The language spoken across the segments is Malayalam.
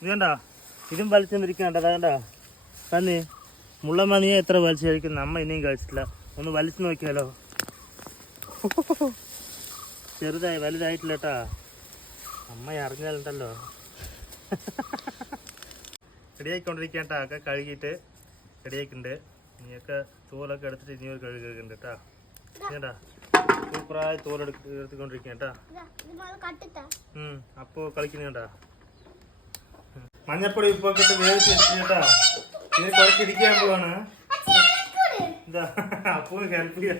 ഇത് കണ്ടോ? ഇതും വലിച്ചെന്നിരിക്കണ്ട കണ്ടോ? തന്നെ മുള്ളമണിയെ എത്ര വലിച്ചു കഴിക്കുന്നു അമ്മ ഇനിയും കഴിച്ചിട്ടില്ല. ഒന്ന് വലിച്ചു നോക്കിയാലോ? ചെറുതായി വലുതായിട്ടില്ല കേട്ടാ. അമ്മ അറിഞ്ഞാലുണ്ടല്ലോ. റെഡിയായിക്കൊണ്ടിരിക്കേണ്ട ഒക്കെ കഴുകിയിട്ട് റെഡിയായിട്ടുണ്ട്. ഇനിയൊക്കെ തോലൊക്കെ എടുത്തിട്ട് ഇനി ഒരു കഴുകി കഴുകുന്നുണ്ട് കേട്ടാ കേട്ടാ സൂപ്പറായി തോലെടുത്ത് എടുത്തുകൊണ്ടിരിക്കേട്ടാ ഉം അപ്പോ കളിക്കുന്നുണ്ടാ മഞ്ഞപ്പൊടി ഉപ്പ് ഒക്കെ ഇട്ട് വേവിച്ച് വെച്ചിട്ടാ. ഇത് കുറച്ചിരിക്കാൻ പോവാണ്. ഇതാ അപ്പോ ഹെൽപ്പ് ചെയ്യാൻ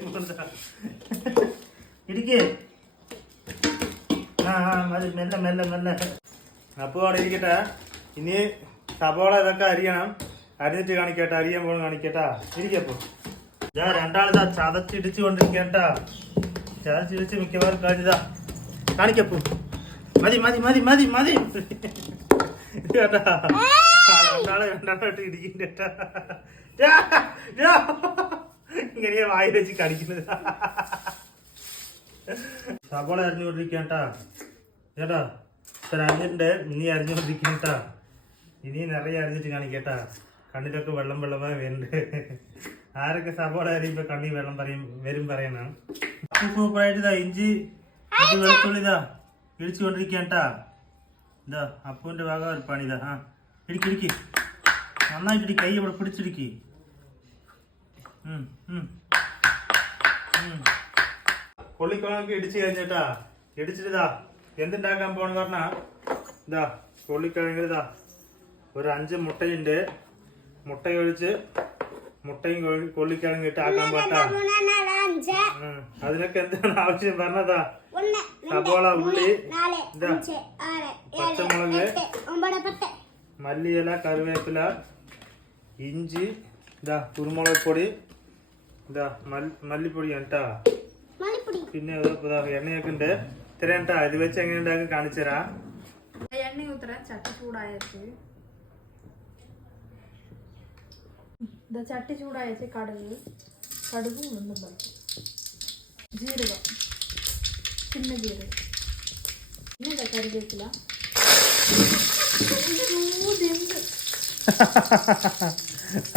ഇരിക്കേ. ആ ആ മതി. മെല്ലെ മെല്ലെ മെല്ലെ. അപ്പോ അവിടെ ഇരിക്കട്ടെ. ഇനി സബോള ഇതൊക്കെ അരിയണം. അരിഞ്ഞിട്ട് കാണിക്കട്ടെ. അരിയാൻ പോകണം കാണിക്കട്ടാ. ഇരിക്കപ്പോ ഇതാ രണ്ടാളിതാ ചതച്ചിടിച്ചു കൊണ്ടിരിക്കട്ടാ ചതച്ചിടിച്ച് മിക്കവാറും കഴിഞ്ഞതാ. കാണിക്കപ്പോ മതി മതി മതി മതി മതി. കേട്ടാ? ഇടിക്കണ്ട ഇങ്ങനെയാ വായി വെച്ച് കടിക്കുന്നത്. സബോള അരിഞ്ഞുകൊണ്ടിരിക്കട്ടാ ചേട്ടാ ഇത്ര അരിഞ്ഞിട്ടുണ്ട്. ഇനി അരിഞ്ഞുകൊണ്ടിരിക്കട്ടാ ഇനി നിറയെ അരിഞ്ഞിട്ട് കാണിക്കട്ടാ കണ്ണിലൊക്കെ വെള്ളം വെള്ളമായി വരുന്നുണ്ട്. ആരൊക്കെ സബോള അരിയുമ്പോ കണ്ണി വെള്ളം പറയും വരും പറയണം. സൂപ്പറായിട്ട് ഇഞ്ചി വെളുത്തുള്ളി ഇതാ ഇടിച്ചുകൊണ്ടിരിക്കട്ടാ ഇതാ അപ്പുവിന്റെ ഭാഗ ഒരു പണി ഇതാ ആ ഇടിക്ക് ഇടിക്ക് നന്നായിട്ട് ഇടി കൈ ഇവിടെ പിടിച്ചിടിക്ക് ഉം, ഉം. ഉം. കൊള്ളിക്കുളമൊക്കെ ഇടിച്ച് കഴിഞ്ഞിട്ടാ ഇടിച്ചിട്ട് ഇതാ എന്തുണ്ടാക്കാൻ പോണെന്ന് പറഞ്ഞാ ഇതാ കൊള്ളിക്കിഴങ്ങിൽ ഇതാ ഒരു അഞ്ച് മുട്ടയുണ്ട് മുട്ടയൊഴിച്ച് മുട്ടയും കൊള്ളി- കൊള്ളിക്കിഴങ്ങ് ഇട്ട് ആക്കാൻ പാട്ടാ ഉം. അതിനൊക്കെ എന്താണ് ആവശ്യം? പറഞ്ഞതാ. സബോള ഉള്ളി പച്ചമുളക് മല്ലിയില കറിവേപ്പില ഇഞ്ചി ഇതാ കുരുമുളക് പൊടി ഇതാ മല്ലി മല്ലിപ്പൊടി. കേട്ടാ പിന്നെ എണ്ണയൊക്കെ ഉണ്ട്. ഇത്രയും കേട്ടാ ഇത് വെച്ച് എങ്ങനെ ഉണ്ടാക്കി കാണിച്ചു തരാം. എണ്ണ ഊത്തറ ചട്ടി ചൂടായച്ച് ചട്ടി ചൂടായച്ച് കടുക് കടുകും ഒന്നും പറയും ജീരകം. പിന്നെ ജീരകം. പിന്നെ കറിവേപ്പില?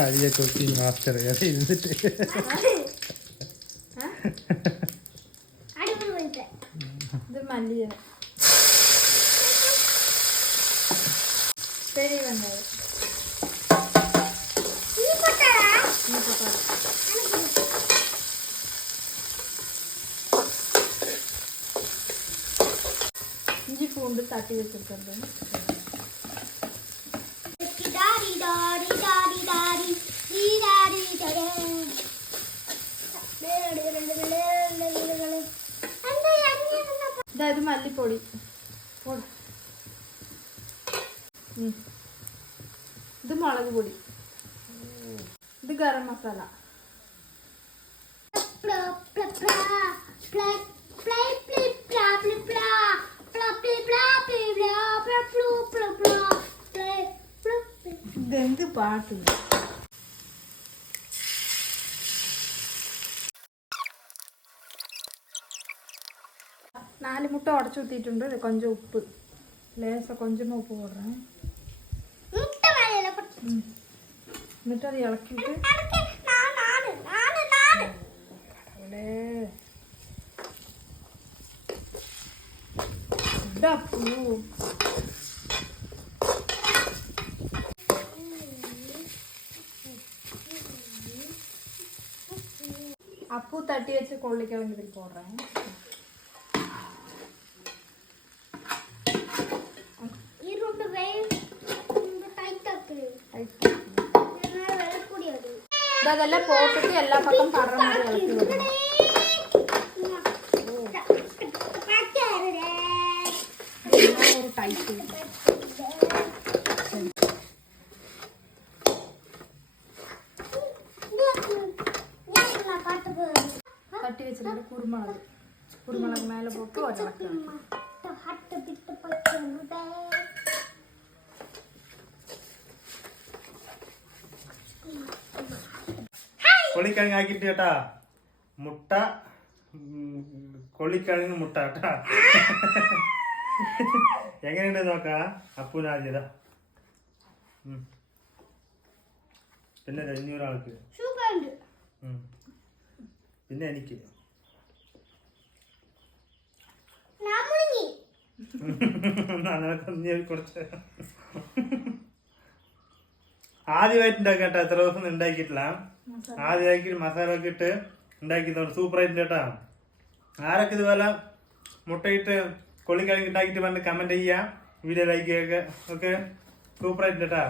അരിയ കുക്കിംഗ് മാസ്റ്റർ ഇരുന്നിട്ട്. ആ? ഇത് മല്ലിയില. പെരി വെങ്കായം ഇനി പപ്പായ ഇഞ്ചി പൂണ്ട് തട്ടി വെച്ചിട്ടുണ്ട്. ഇതായത് മല്ലിപ്പൊടി. ഇത് മുളക് പൊടി. ഇത് ഗരം മസാല. ഇതെന്ത് പാട്ട്? നാല് മുട്ട ഉടച്ചു കുത്തിയിട്ടുണ്ട്. കൊഞ്ചം ഉപ്പ്. ലേസ കൊഞ്ചമ ഉപ്പ് പോടുറേ എന്നിട്ട് അത് ഇളക്കിയിട്ട് അവിടെ ഇതാ പൂ അപ്പു തട്ടി വെച്ച് കൊള്ളിക്കിഴങ്ങ് വേണ്ടി പോടുറേ ഇതെല്ലാം പോട്ടിട്ട് എല്ലാ പക്കം പടർന്ന് ടൈപ്പ് തട്ടി വെച്ചിട്ട് കുരുമുളക്. കുരുമുളക് മേലെ പോട്ട് ഒരിളക്കണം കൊള്ളിക്കിഴങ്ങ് ആക്കിയിട്ട് കേട്ടാ. മുട്ട കൊള്ളിക്കിഴങ്ങ് മുട്ട കേട്ടാ. എങ്ങനെയുണ്ട് നോക്കാ? അപ്പൂനാദ്യത ഉം. പിന്നെ അഞ്ഞൂറാൾക്ക്. പിന്നെ എനിക്ക്. കുറച്ച്. ആദ്യമായിട്ട് ഉണ്ടാക്കട്ടെ എത്ര ദിവസം ഉണ്ടാക്കിയിട്ടില്ല. ആദ്യമായിട്ട് മസാല ഒക്കെ ഇട്ട് ഉണ്ടാക്കിയതുകൊണ്ട് സൂപ്പറായിട്ടുണ്ട് കേട്ടോ. ആരൊക്കെ ഇതുപോലെ മുട്ടയിട്ട് കൊള്ളിക്കിഴങ്ങ് ഉണ്ടാക്കിയിട്ട് പറഞ്ഞ് കമന്റ് ചെയ്യുക. വീഡിയോ ലൈക്ക് ചെയ്യുക. ഓക്കെ സൂപ്പറായിട്ടുണ്ട് കേട്ടാ